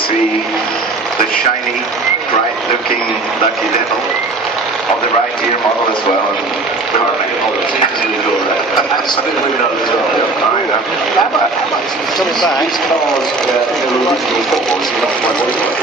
see the shiny, bright-looking Lucky Devil of the right ear model as well. The right ear model seems to be good. And spin women up as well. I know. Coming back. These cars, they were original footballs, so not quite what